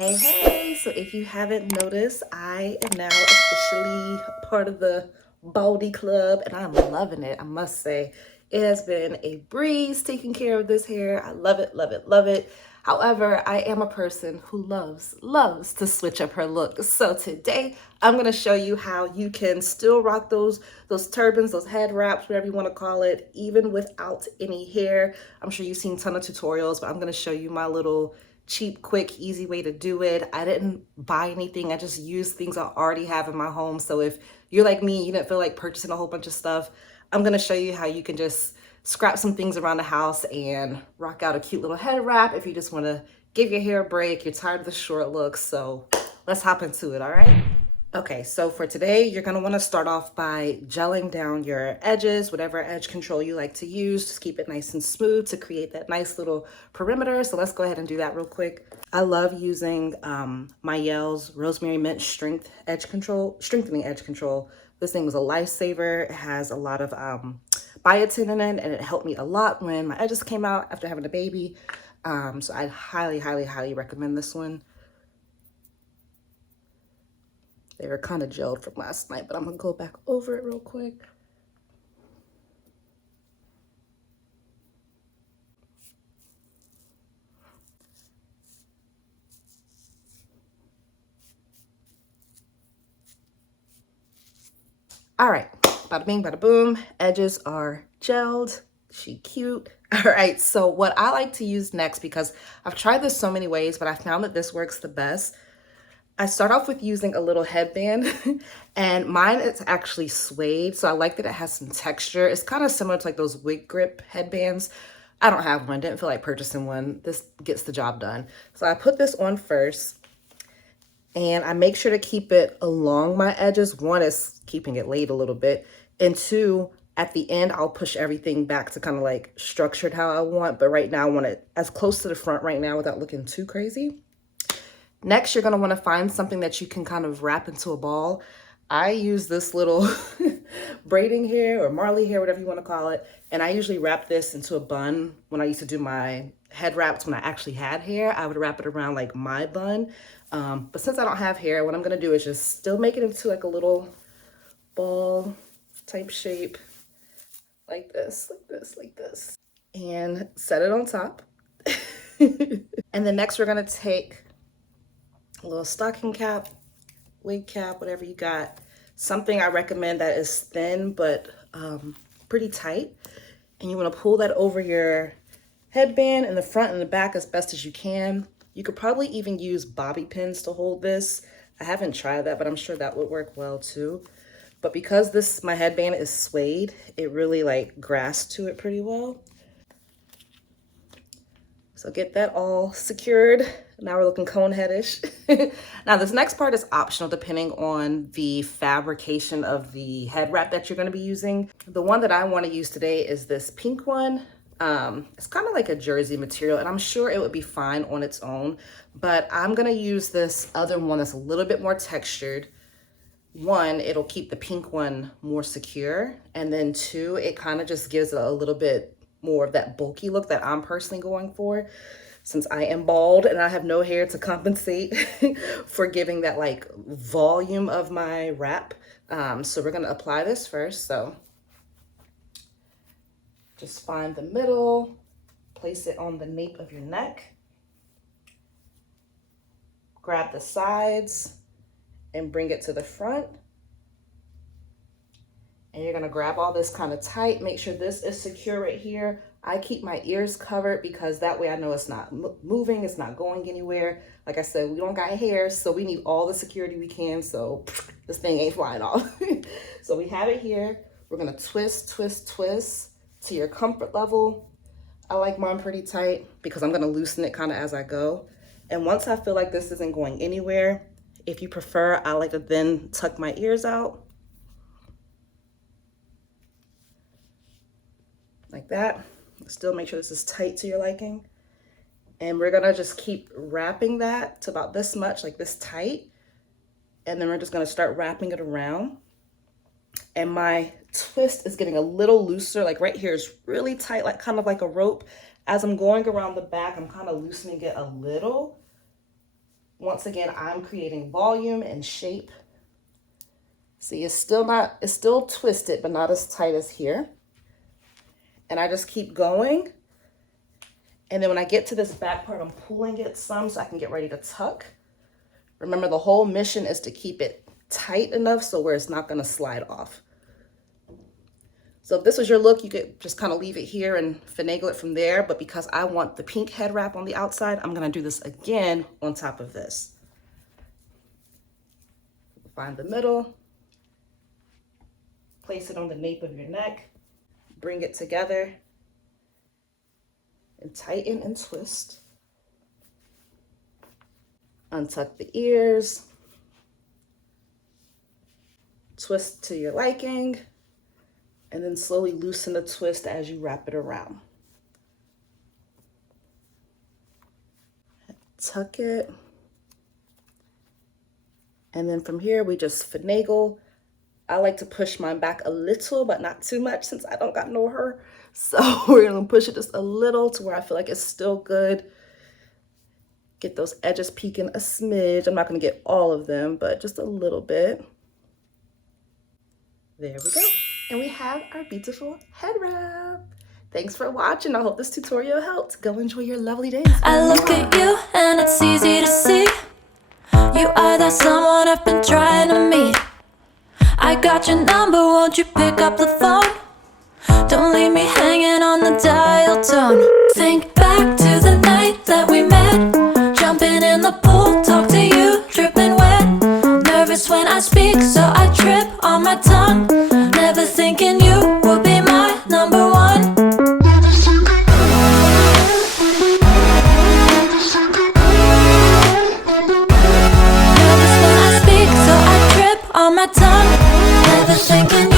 Hey, so if you haven't noticed, I am now officially part of the Baldy Club and I'm loving it, I must say. It has been a breeze taking care of this hair. I love it, love it, love it. However, I am a person who loves to switch up her look. So today I'm gonna show you how you can still rock those turbans, those head wraps, whatever you wanna call it, even without any hair. I'm sure you've seen a ton of tutorials, but I'm gonna show you my little cheap, quick, easy way to do it. I didn't buy anything. I just used things I already have in my home. So if you're like me, you didn't feel like purchasing a whole bunch of stuff, I'm gonna show you how you can just scrap some things around the house and rock out a cute little head wrap if you just wanna give your hair a break, you're tired of the short looks. So let's hop into it, all right? Okay, so for today, you're gonna wanna start off by gelling down your edges, whatever edge control you like to use. Just keep it nice and smooth to create that nice little perimeter. So let's go ahead and do that real quick. I love using my Yall's Rosemary Mint Strengthening Edge Control. This thing was a lifesaver. It has a lot of biotin in it, and it helped me a lot when my edges came out after having a baby. So I highly recommend this one. They were kind of gelled from last night, but I'm gonna go back over it real quick. All right, bada bing, bada boom. Edges are gelled. She cute. All right, so what I like to use next, because I've tried this so many ways, but I found that this works the best. I start off with using a little headband and mine is actually suede. So I like that it has some texture. It's kind of similar to like those wig grip headbands. I don't have one, didn't feel like purchasing one. This gets the job done. So I put this on first and I make sure to keep it along my edges. One is keeping it laid a little bit, and two, at the end, I'll push everything back to kind of like structured how I want. But right now I want it as close to the front right now without looking too crazy. Next, you're gonna wanna find something that you can kind of wrap into a ball. I use this little braiding hair or Marley hair, whatever you wanna call it. And I usually wrap this into a bun. When I used to do my head wraps, when I actually had hair, I would wrap it around like my bun. But since I don't have hair, what I'm gonna do is just still make it into like a little ball type shape, like this, like this, like this. And set it on top. And then next we're gonna take a little stocking cap, wig cap, whatever you got. Something I recommend that is thin but pretty tight. And you want to pull that over your headband in the front and the back as best as you can. You could probably even use bobby pins to hold this. I haven't tried that, but I'm sure that would work well too. But because my headband is suede, it really like grasps to it pretty well. So get that all secured. Now we're looking cone headish. Now this next part is optional depending on the fabrication of the head wrap that you're gonna be using. The one that I wanna use today is this pink one. It's kind of like a jersey material and I'm sure it would be fine on its own, but I'm gonna use this other one that's a little bit more textured. One, it'll keep the pink one more secure. And then two, it kind of just gives it a little bit more of that bulky look that I'm personally going for, since I am bald and I have no hair to compensate for giving that like volume of my wrap. So we're gonna apply this first. So just find the middle, place it on the nape of your neck, grab the sides and bring it to the front. And you're gonna grab all this kind of tight, make sure this is secure right here. I keep my ears covered because that way I know it's not moving, it's not going anywhere. Like I said, we don't got hair, so we need all the security we can, so this thing ain't flying off. So we have it here. We're gonna twist to your comfort level. I like mine pretty tight because I'm gonna loosen it kind of as I go. And once I feel like this isn't going anywhere, if you prefer, I like to then tuck my ears out. Like that. Still make sure this is tight to your liking. And we're gonna just keep wrapping that to about this much, like this tight. And then we're just gonna start wrapping it around. And my twist is getting a little looser, like right here is really tight, like kind of like a rope. As I'm going around the back, I'm kind of loosening it a little. Once again, I'm creating volume and shape. See, it's still twisted, but not as tight as here. And I just keep going. And then when I get to this back part, I'm pulling it some so I can get ready to tuck. Remember, the whole mission is to keep it tight enough so where it's not gonna slide off. So if this was your look, you could just kind of leave it here and finagle it from there. But because I want the pink head wrap on the outside, I'm gonna do this again on top of this. Find the middle. Place it on the nape of your neck, bring it together, and tighten and twist. Untuck the ears, twist to your liking, and then slowly loosen the twist as you wrap it around. Tuck it. And then from here, we just finagle. I like to push mine back a little, but not too much since I don't got no hair. So we're gonna push it just a little to where I feel like it's still good. Get those edges peeking a smidge. I'm not gonna get all of them, but just a little bit. There we go. And we have our beautiful head wrap. Thanks for watching. I hope this tutorial helped. Go enjoy your lovely day. I look at you and it's easy to see. You are that someone I've been trying to meet. I got your number, won't you pick up the phone? Don't leave me hanging on the dial tone. Think back to the night that we met. Jumping in the pool, talk to you, dripping wet. Nervous when I speak, so I trip on my tongue. Never thinking you would be my number one. Nervous when I speak, so I trip on my tongue. Never thinking